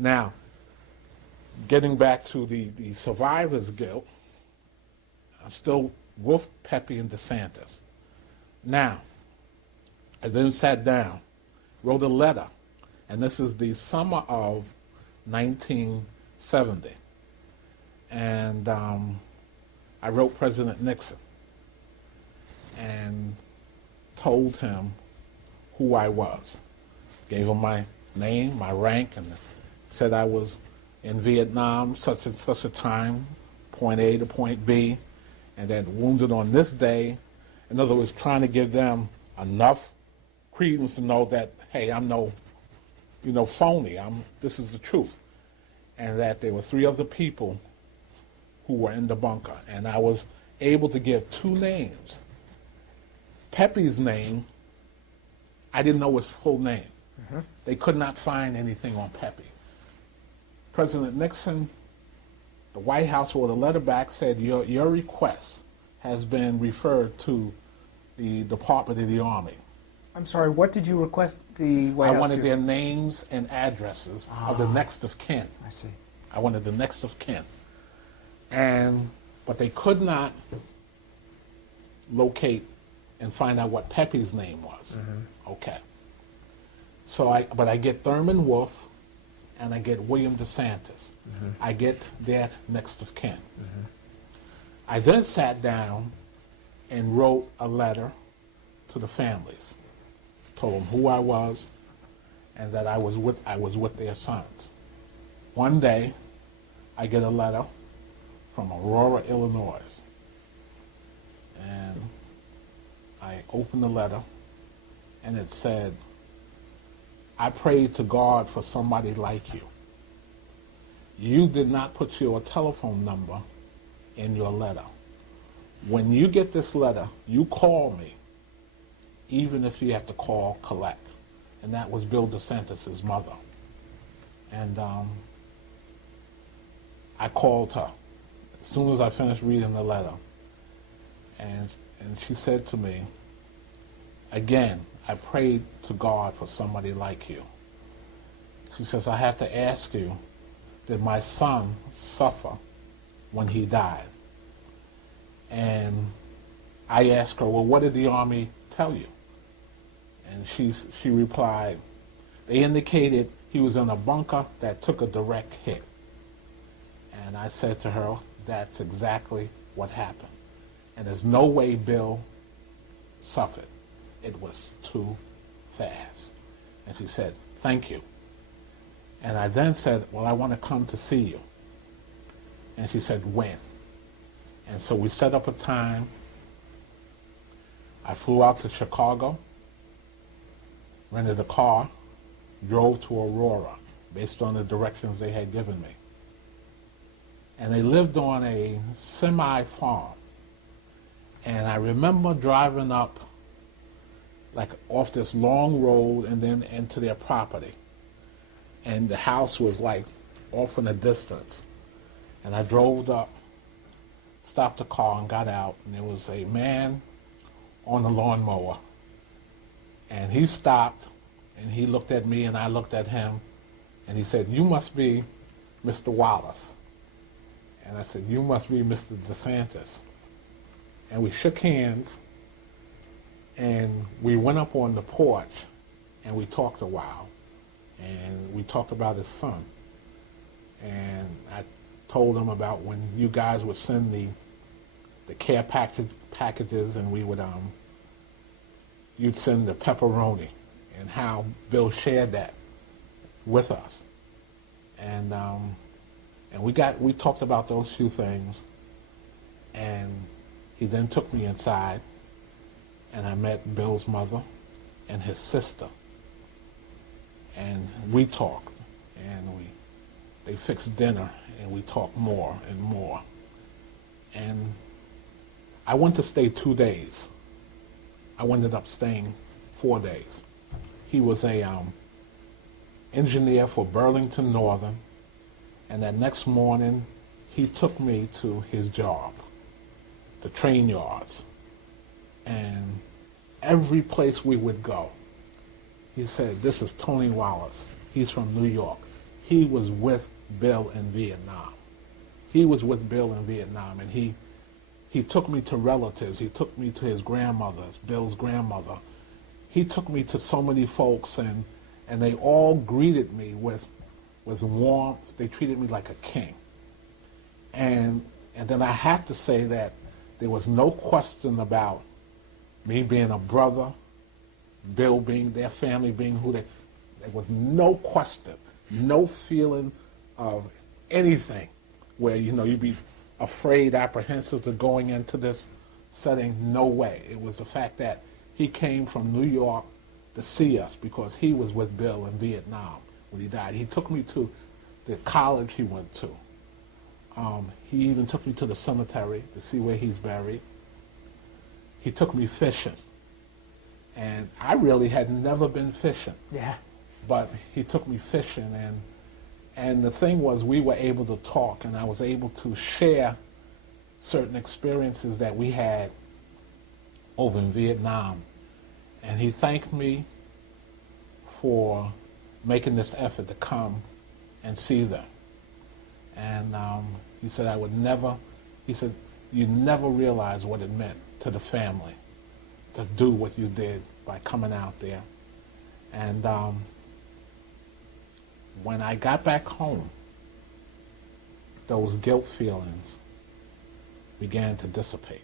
Now, getting back to the survivor's guilt, I'm still with Pepe and DiSantis. Now, I then sat down, wrote a letter, and this is the summer of 1970. And I wrote President Nixon and told him who I was. Gave him my name, my rank, and said I was in Vietnam such and such a time, point A to point B, and then wounded on this day. In other words, trying to give them enough credence to know that, hey, I'm no, phony. This is the truth. And that there were 3 other people who were in the bunker. And I was able to give 2 names. Pepe's name, I didn't know his full name. Mm-hmm. They could not find anything on Pepe. President Nixon, the White House wrote a letter back, said your request has been referred to the Department of the Army. I'm sorry, what did you request the White House I wanted to? their names and addresses of the next of kin. I see. I wanted the next of kin. But they could not locate and find out what Pepe's name was. Mm-hmm. Okay. So I get Thurman Wolf and I get William DiSantis. Mm-hmm. I get their next of kin. Mm-hmm. I then sat down and wrote a letter to the families. Told them who I was and that I was with their sons. One day, I get a letter from Aurora, Illinois. And I opened the letter, and it said, I prayed to God for somebody like you. You did not put your telephone number in your letter. When you get this letter, you call me, even if you have to call collect. And that was Bill DeSantis' mother. And I called her as soon as I finished reading the letter. And she said to me, again, I prayed to God for somebody like you. She says, I have to ask you, did my son suffer when he died? And I asked her, well, what did the Army tell you? And she replied, they indicated he was in a bunker that took a direct hit. And I said to her, that's exactly what happened. And there's no way Bill suffered. It was too fast. And she said, thank you. And I then said, well, I want to come to see you. And she said, when? And so we set up a time. I flew out to Chicago, rented a car, drove to Aurora based on the directions they had given me. And they lived on a semi-farm. And I remember driving up like off this long road and then into their property. And the house was like off in the distance. And I drove up, stopped the car and got out, and there was a man on the lawnmower. And he stopped, and he looked at me, and I looked at him, and he said, you must be Mr. Wallace. And I said, you must be Mr. DeSantis. And we shook hands, and we went up on the porch, and we talked a while. And we talked about his son. And I told him about when you guys would send the care packages, and we would you'd send the pepperoni, and how Bill shared that with us. And we talked about those few things, and he then took me inside, and I met Bill's mother and his sister, and we talked, and they fixed dinner, and we talked more and more. And I went to stay 2 days. I ended up staying 4 days. He was a engineer for Burlington Northern, and that next morning he took me to his job, the train yards. And every place we would go, he said, this is Tony Wallace. He's from New York. he was with Bill in Vietnam. He was with Bill in Vietnam, and he took me to relatives. He took me to his grandmother's, Bill's grandmother. He took me to so many folks, and they all greeted me with warmth. They treated me like a king. And then I have to say that there was no question about me being a brother, Bill being their family, being who they. There was no question, no feeling of anything where you'd be afraid, apprehensive to going into this setting. No way. It was the fact that he came from New York to see us because he was with Bill in Vietnam when he died. He took me to the college he went to. He even took me to the cemetery to see where he's buried. He took me fishing. And I really had never been fishing. Yeah. But he took me fishing, and the thing was we were able to talk, and I was able to share certain experiences that we had over in Vietnam. And he thanked me for making this effort to come and see them. And he said, you never realize what it meant to the family to do what you did by coming out there. And when I got back home, those guilt feelings began to dissipate.